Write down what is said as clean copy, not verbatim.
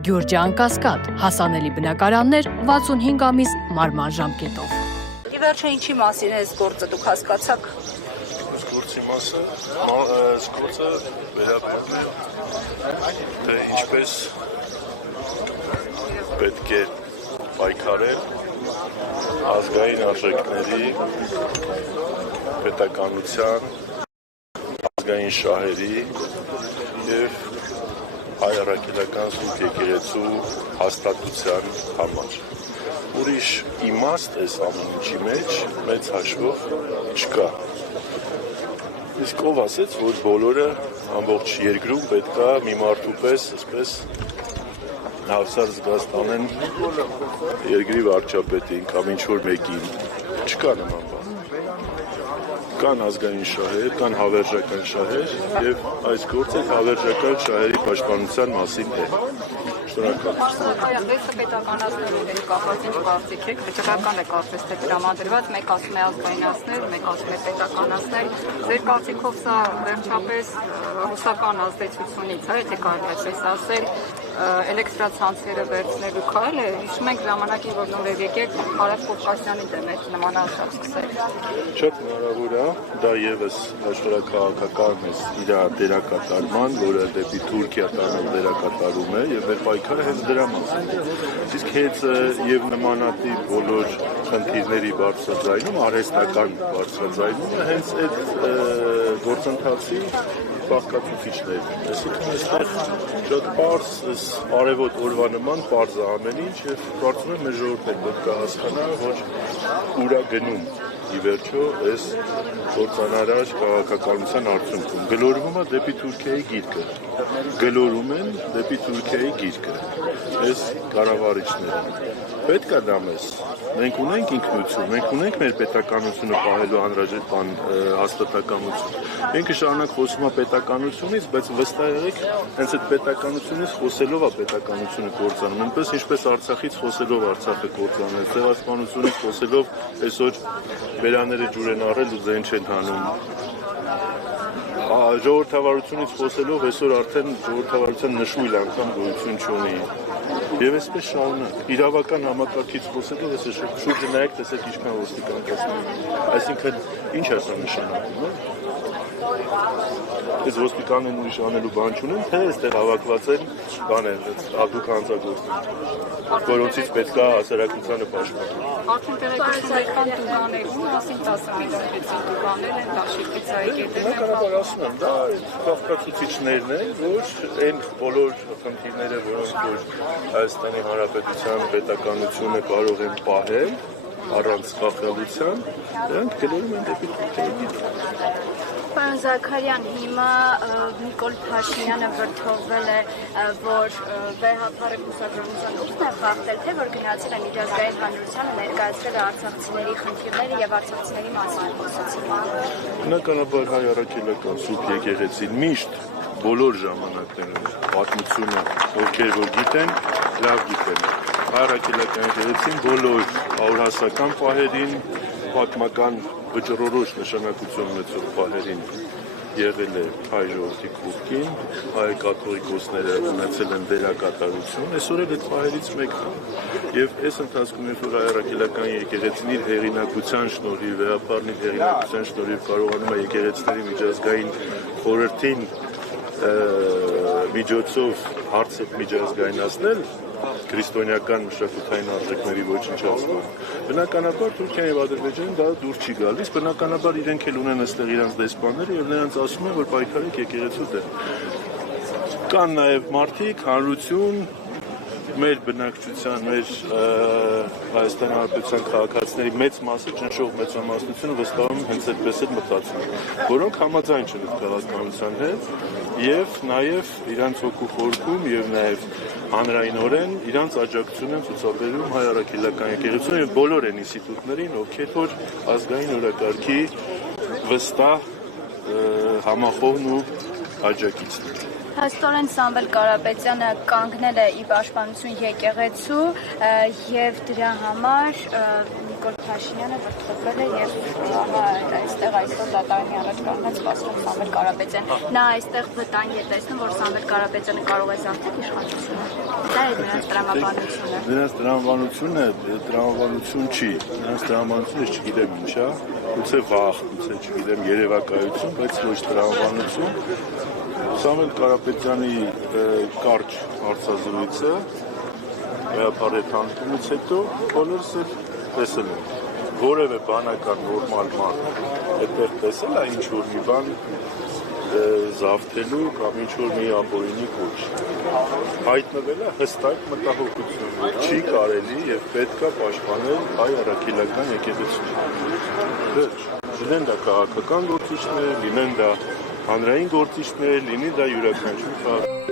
Գյուրջան Կասկադ, հասանելի բնակարաններ 65 ամիս մարման ժամկետով։ Վերջը ինչի մասին է այս գործը դուք հասկացաք։ Այս գործի մասը գործը վերաբերում է թե ինչպես պետք է պայքարել ազգային արժեքների, պետականության, ազգային շահերի և հայ առաքելական սուրբ եկեղեցու հաստատության համար։ Ուրիշ իմաստ այս ամեն ինչի մեջ մեծ հաշվով չկա։ Իսկ ով ասեց, որ բոլորը ամբողջ երկրում պետք է մի մարդու պես, այսպես հավասար զգաստանեն երկրի վարչապետին կամ ինչ-որ մեկին։ Չկա նման բան։ Կան ազգային շահեր, կան հավերժական շահեր և այս գործը հավերժական շահերի պաշտպանության մասին է։ Այս պետականացնելու հետ կապված ինչ կարծիք եք, վճռական է կարծես թե տրամադրված, մեկ ասում է ազգայնացնել, մեկ ասում է պետականացնել, ձեր կարծիքով սա վերջապես ռուսական ազդեցությունից է, եթե կարելի է այսպես ասել, էլեկտրացանցերը վերցնելու քայլ է, հիշում ենք ժամանակին, որ նորեր եկեք Արև Կովկասյանի դեմ է նմանարժեք սկսել։ Շատ հնարավոր է, դա ևս աշխարհաքաղաքական իր դերակատարման, որը դեպի Թուրքիա տանող դերակատարում է, և մեր պայքարը հենց դրա մասին է։ Իսկ հենց և նմանատիպ բոլոր խնդիրների բարձրաձայնում, արհեստական բարձրաձայնումը հենց այդ գործընթացի բաղկացուցիչներն են։ Այսինքն այստեղ շատ պարզ արևոտ օրվա նման պարզ է ամեն ինչ և կարծում եմ մեր ժողովուրդը պետք է հասկանա, որ ուր է գնում ի վերջո այս կործանարար քաղաքականության արդյունքում։ Գլորվում է դեպի Թուրքիայի գիրկը։ Գլորում են դեպի Թուրքիայի գիրկը։ Այս կառավարիչները։ Պետք է դա մեզ։ Մենք ունենք ինքնություն, մենք ունենք մեր պետականությունը պահելու անհրաժեշտ հաստատակամություն։ Ինքը շարունակ խոսում է պետականությունից, բայց վստահ եղեք, հենց այդ պետականությունից խոսելով է պետականությունը կործանում։ Նույնպես ինչպես Արցախից խոսելով Արցախը կործանել, ցեղասպանությունից խոսելով այսօր բերաները ջուր են առել ու ձեն չեն հանում։ Ժողովրդավարությունից խոսելով այսօր արդեն ժողովրդավարության նշույլ անգամ գոյություն չունի։ Եվ այսպես շարունակ իրավական համակարգից խոսելով այս շուրջը նայեք, տեսեք ինչքան ոստիկան կազմում։ Այսինքն ինչ է սա նշանակում, Այս ոստիկանն ուրիշ անելու բան չունեն, թե այստեղ հավաքված են բաներ, ադուք հանցագործներ, որոնցից պետք է հասարակությանը պաշտպանել։ Արդյոք տեղեկացնական տուգաներում, ասին 10 միլիոն տուգաներ են, դաշիկից այգետել են։ Ասում եմ, դա քաղաքացիչներն են, որ այն բոլոր խնդիրները, որոնք որ Հայաստանի Հանրապետության պետականությունը կարող են պահել առանց խախտելիության, դրանք գլորում են դեպի Թուրքիայի։ Պարոն Զաքարյան, հիմա Նիկոլ Փաշինյանը վրդովվել է, որ Բեհափարը կուսակցության ուղղն է խախտել, թե որ գնացել է միջազգային հանրությանը ներկայացրել է արցախցիների խնդիրները եւ արցախցիների մասին խոսեցին։ Բնականաբար հայ առաքելական սուրբ եկեղեցին միշտ բոլոր ժամանակներում պատմությունը ովքեր որ գիտեն, լավ գիտեն։ Հայ առաքելական եկեղեցին բոլոր օրհասական պահերին, պատմական վճռորոշ նշանակություն ունեցող պահերին եղել է հայ ժողովրդի կողքին, հայ կաթողիկոսները ունեցել են դերակատարություն, այսօր էլ այդ պահերից մեկն է։ Եվ այս ընթացքում երբ որ հայ առաքելական եկեղեցին իր հեղինակության շնորհիվ, Բեհափարն իր հեղինակության շնորհիվ կարողանում է եկեղեցիների միջազգային խորհրդին միջոցով հարցը միջազգայնացնել քրիստոնեական մշակութային արժեքների ոչնչացումը։ Բնականաբար Թուրքիան եւ Ադրբեջանը դա դուրս չի գալիս, բնականաբար իրենք էլ ունեն այստեղ իրենց դեսպանները եւ նրանց ասում են, որ պայքարեք եկեղեցու դեմ։ Կան նաեւ մարդիկ, հանրություն, մեր բնակչության, մեր Հայաստանի Հանրապետության քաղաքացիների մեծ մասը, ճնշող մեծամասնությունը վստահում հենց այդպես էլ մտածում, որոնք համաձայն չեն քաղաքականության հետ եւ նաեւ իրանց հոգու խորքում եւ նաեւ հանրայնորեն իրանց աջակցություն են ցուցաբերում հայ առաքելական եկեղեցուն եւ բոլոր այն ինստիտուտներին, ովքեր որ ազգային օրակարգի վստահ համախոհն ու աջակիցն են։ Հաստորեն Սամվել Կարապետյանը կանգնել է ի պաշտպանություն եկեղեցու եւ դրա համար Նիկոլ Փաշինյանը վրդովվել է եւ այստեղ այսօր դատարանի առաջ կանգնած սպասում Սամվել Կարապետյան։ Նա այստեղ վտանգ է տեսնում, որ Սամվել Կարապետյանը կարող է զարթել իշխանությունը։ Դա է դրանց տրամաբանությունը։ Նրանց տրամաբանություն չի, նրանց տրամաբանությունը չգիտեմ ինչ է, գուցե վախ, գուցե չգիտեմ երևակայություն, բայց ոչ տրամաբանություն։ Սամվել Կարապետյանի կարճ հարցազրույցը հրապարակ հանդիպումից հետո բոլորս էլ տեսել են, որևէ բանական նորմալ մարդ այդտեղ տեսել է ինչ-որ մի բան զավթելու կամ ինչ-որ մի ապօրինի կոչ։ Հայտնվել է հստակ մտահոգություն, չի կարելի և պետք է պաշտպանել հայ առաքելական եկեղեցին։ Վերջ, լինեն դա քաղաքական գործիչներ, լինեն դա հանրային գործիչներ, լինի դա յուրաքանչյուր